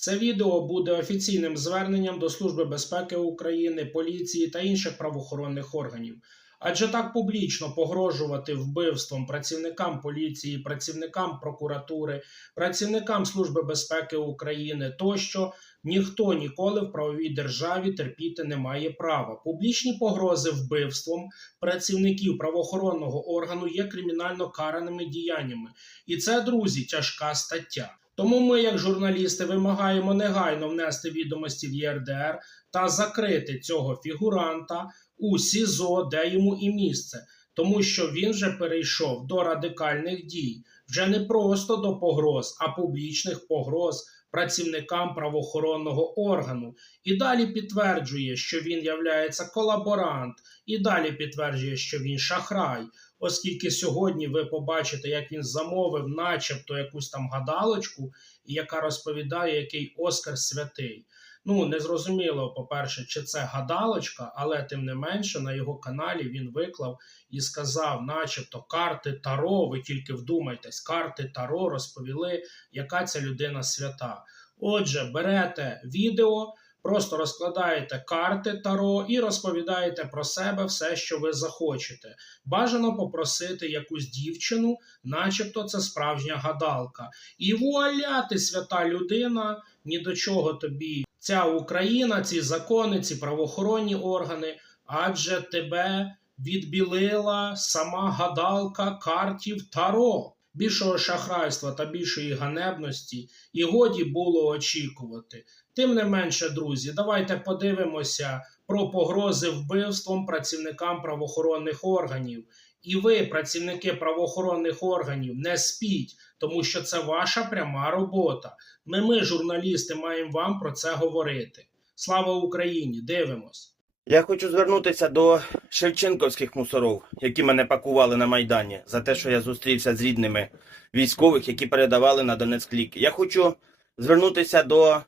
Це відео буде офіційним зверненням до Служби безпеки України, поліції та інших правоохоронних органів. Адже так публічно погрожувати вбивством працівникам поліції, працівникам прокуратури, працівникам Служби безпеки України тощо ніхто ніколи в правовій державі терпіти не має права. Публічні погрози вбивством працівників правоохоронного органу є кримінально караними діяннями. І це, друзі, тяжка стаття. Тому ми, як журналісти, вимагаємо негайно внести відомості в ЄРДР та закрити цього фігуранта у СІЗО, де йому і місце, тому що він вже перейшов до радикальних дій, вже не просто до погроз, а публічних погроз працівникам правоохоронного органу. І далі підтверджує, що він являється колаборант, і далі підтверджує, що він шахрай. Оскільки сьогодні ви побачите, як він замовив, начебто, якусь там гадалочку, яка розповідає, який Оскар святий. Ну, незрозуміло, по-перше, чи це гадалочка, але тим не менше на його каналі він виклав і сказав, начебто, карти Таро, ви тільки вдумайтесь, карти Таро розповіли, яка ця людина свята. Отже, берете відео, просто розкладаєте карти Таро і розповідаєте про себе все, що ви захочете. Бажано попросити якусь дівчину, начебто це справжня гадалка. І вуаля, ти свята людина, ні до чого тобі ця Україна, ці закони, ці правоохоронні органи, адже тебе відбілила сама гадалка картів Таро. Більшого шахрайства та більшої ганебності і годі було очікувати. Тим не менше, друзі, давайте подивимося про погрози вбивством працівникам правоохоронних органів. І ви, працівники правоохоронних органів, не спіть, тому що це ваша пряма робота. Не ми, журналісти, маємо вам про це говорити. Слава Україні! Дивимось. Я хочу звернутися до шевченковських мусоров, які мене пакували на Майдані, за те, що я зустрівся з рідними військових, які передавали на Донецьк ліки. Я хочу звернутися до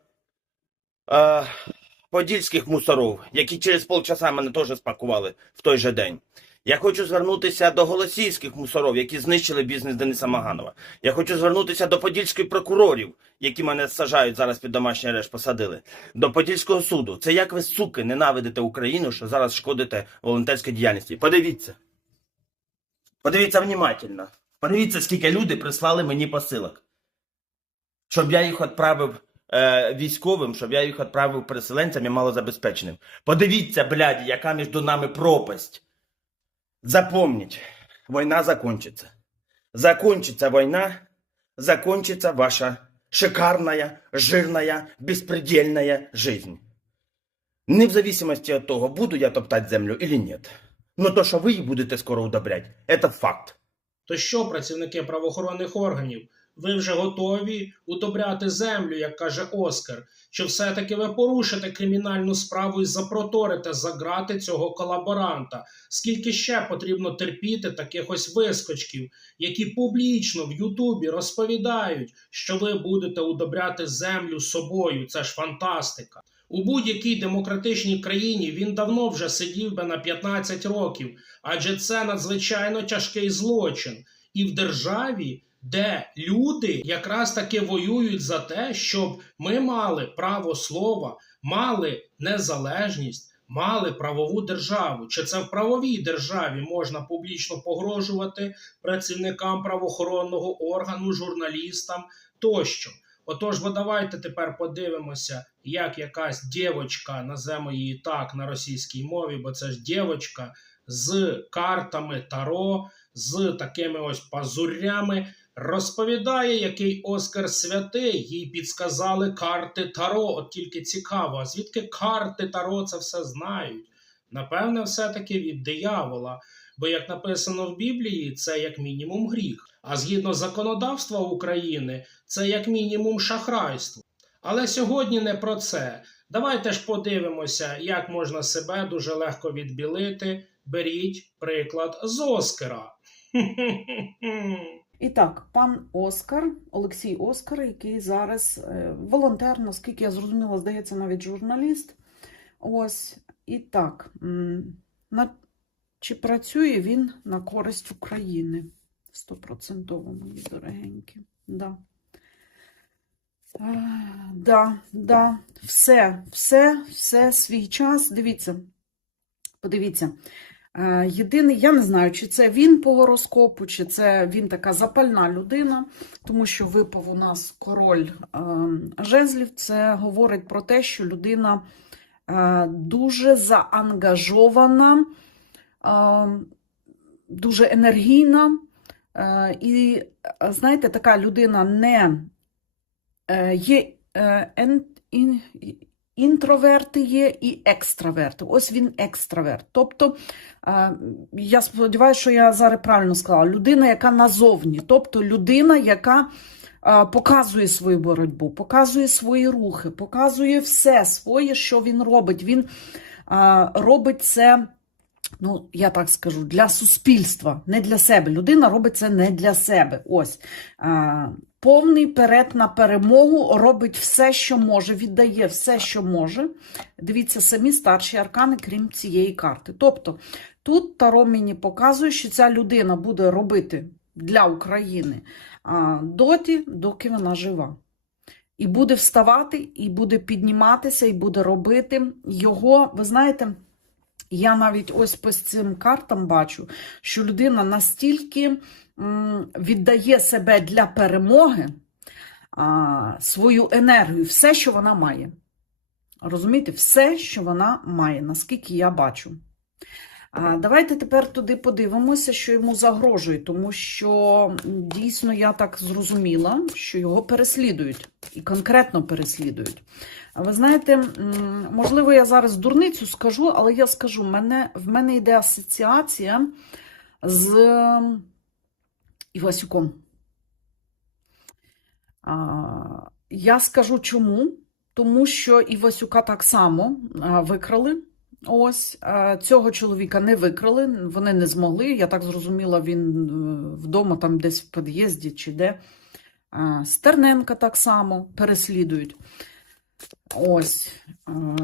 е, подільських мусоров, які через полчаса мене теж спакували в той же день. Я хочу звернутися до голосійських мусоров, які знищили бізнес Дениса Маганова. Я хочу звернутися до подільських прокурорів, які мене сажають зараз під домашній арешт, посадили. До подільського суду. Це як ви, суки, ненавидите Україну, що зараз шкодите волонтерській діяльності. Подивіться. Подивіться внимательно. Подивіться, скільки люди прислали мені посилок. Щоб я їх відправив е, військовим, щоб я їх відправив переселенцям і малозабезпеченим. Подивіться, блядь, яка між нами пропасть. Запомніть, війна закончится. Закончится война, закончится ваша шикарная, жирная, беспредельная жизнь. Не в зависимости от того, буду я топтать землю или нет. Но то, що ви її будете скоро удобрять, це факт. То що, працівники правоохоронних органів, ви вже готові удобряти землю, як каже Оскар? Чи все-таки ви порушите кримінальну справу і запроторите за грати цього колаборанта? Скільки ще потрібно терпіти таких ось вискочків, які публічно в Ютубі розповідають, що ви будете удобряти землю собою? Це ж фантастика. У будь-якій демократичній країні він давно вже сидів би на 15 років, адже це надзвичайно тяжкий злочин. І в державі, де люди якраз таки воюють за те, щоб ми мали право слова, мали незалежність, мали правову державу. Чи це в правовій державі можна публічно погрожувати працівникам правоохоронного органу, журналістам тощо? Отож, бо давайте тепер подивимося, як якась дівочка, наземо її так на російській мові, бо це ж дівочка з картами Таро, з такими ось пазурями, розповідає, який Оскар святий, їй підсказали карти Таро. От тільки цікаво, а звідки карти Таро це все знають? Напевне, все-таки від диявола. Бо, як написано в Біблії, це як мінімум гріх. А згідно законодавства України, це як мінімум шахрайство. Але сьогодні не про це. Давайте ж подивимося, як можна себе дуже легко відбілити. Беріть приклад з Оскара. І так, пан Оскар, Олексій Оскар, який зараз е, волонтер, наскільки я зрозуміла, здається, навіть журналіст. Ось, і так, на, чи працює він на користь України? Стопроцентово, мої дорогенькі. Да. Е, Да, да, все, все, все свій час. Дивіться, подивіться. Е, Єдиний, я не знаю, чи це він по гороскопу, чи це він така запальна людина, тому що випав у нас король е, жезлів. Це говорить про те, що людина е, дуже заангажована, е, дуже енергійна. Е, І, знаєте, така людина не є інтроверти є і екстраверти. Ось він екстраверт. Тобто, е, я сподіваюся, що я зараз правильно сказала, людина, яка назовні, тобто людина, яка е, показує свою боротьбу, показує свої рухи, показує все своє, що він робить. Він е, робить це. Ну, я так скажу, для суспільства, не для себе. Людина робить це не для себе. Ось. Повний перед на перемогу робить все, що може, віддає все, що може. Дивіться, самі старші аркани, крім цієї карти. Тобто, тут Таро мені показує, що ця людина буде робити для України а, доті, доки вона жива. І буде вставати, і буде підніматися, і буде робити його, ви знаєте. Я навіть ось по цим картам бачу, що людина настільки віддає себе для перемоги, свою енергію, все, що вона має. Розумієте, все, що вона має, наскільки я бачу. Давайте тепер туди подивимося, що йому загрожує, тому що дійсно я так зрозуміла, що його переслідують і конкретно переслідують. Ви знаєте, можливо, я зараз дурницю скажу, але я скажу, мене, в мене йде асоціація з Івасюком. Я скажу чому. Тому що Івасюка так само викрали. Ось цього чоловіка не викрали, вони не змогли. Я так зрозуміла, він е, вдома, там десь в під'їзді чи де. Стерненка так само переслідують. Ось,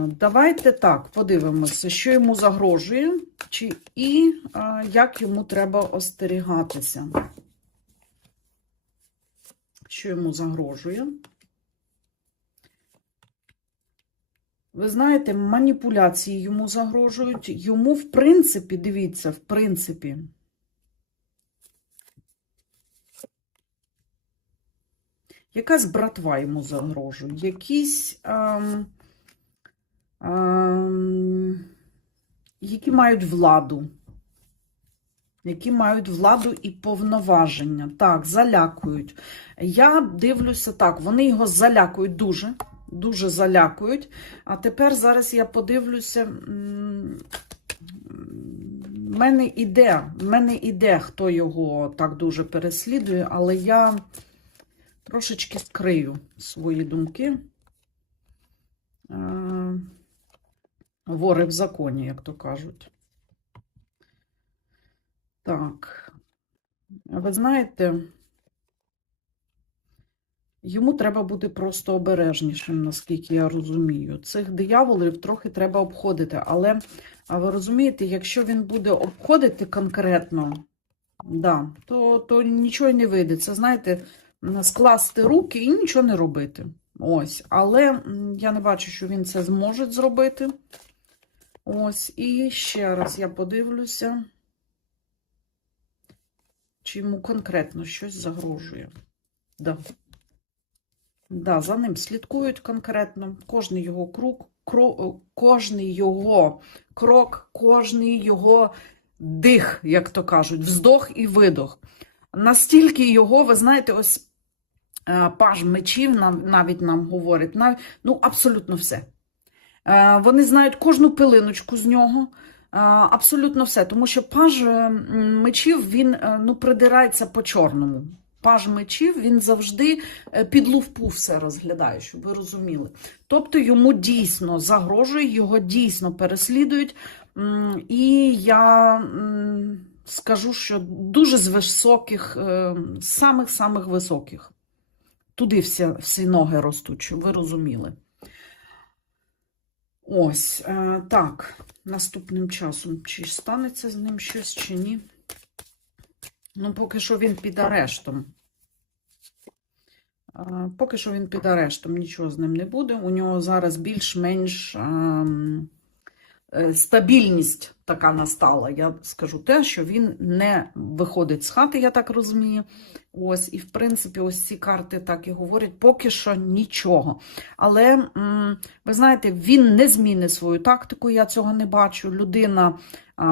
давайте так подивимося, що йому загрожує, чи, і як йому треба остерігатися. Що йому загрожує? Ви знаєте, маніпуляції йому загрожують. Йому, в принципі, дивіться, в принципі. Якась братва йому загрожує, якісь, ем, ем, які мають владу, які мають владу і повноваження. Так, залякують. Я дивлюся так, вони його залякують дуже, дуже залякують. А тепер зараз я подивлюся. в мене іде, в мене іде, хто його так дуже переслідує, але я трошечки скрию свої думки. Е, Вори в законі, як то кажуть. Так. Ви знаєте, йому треба бути просто обережнішим, наскільки я розумію. Цих дияволів трохи треба обходити, але а ви розумієте, якщо він буде обходити конкретно, да, то, то нічого не вийде. Це, знаєте, скласти руки і нічого не робити. Ось. Але я не бачу, що він це зможе зробити. Ось. І ще раз я подивлюся, чи йому конкретно щось загрожує. Да. Да, за ним слідкують конкретно. Кожний його круг, кро, кожний його крок, кожний його дих, як то кажуть, вздох і видох. Настільки його, ви знаєте, ось е, паж мечів нам, навіть нам говорить, навіть, ну, абсолютно все. Е, Вони знають кожну пилиночку з нього, е, абсолютно все. Тому що паж е, мечів він е, ну, придирається по чорному. Паж мечів він завжди е, під лупу все розглядає, щоб ви розуміли. Тобто йому дійсно загрожує, його дійсно переслідують. І я скажу, що дуже з високих, е, самих-самих високих. Туди всі, всі ноги ростуть, щоб ви розуміли. Ось, е, так, наступним часом, чи станеться з ним щось, чи ні. Ну, поки що він під арештом. Поки що він під арештом, нічого з ним не буде. У нього зараз більш-менш е, стабільність така настала. Я скажу те, що він не виходить з хати, я так розумію. Ось, і в принципі, ось ці карти так і говорять, поки що нічого. Але ви знаєте, він не змінить свою тактику, я цього не бачу. Людина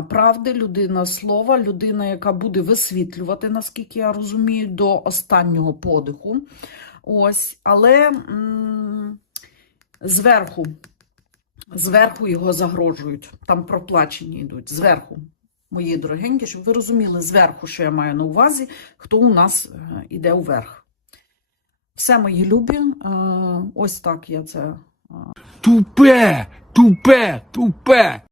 правди, людина слова, людина, яка буде висвітлювати, наскільки я розумію, до останнього подиху. Ось, але зверху, зверху його загрожують. Там проплачені йдуть. Зверху, мої дорогенькі, щоб ви розуміли, зверху, що я маю на увазі, хто у нас е, іде вверх. Все, мої любі, е, ось так я це Тупе, тупе, тупе.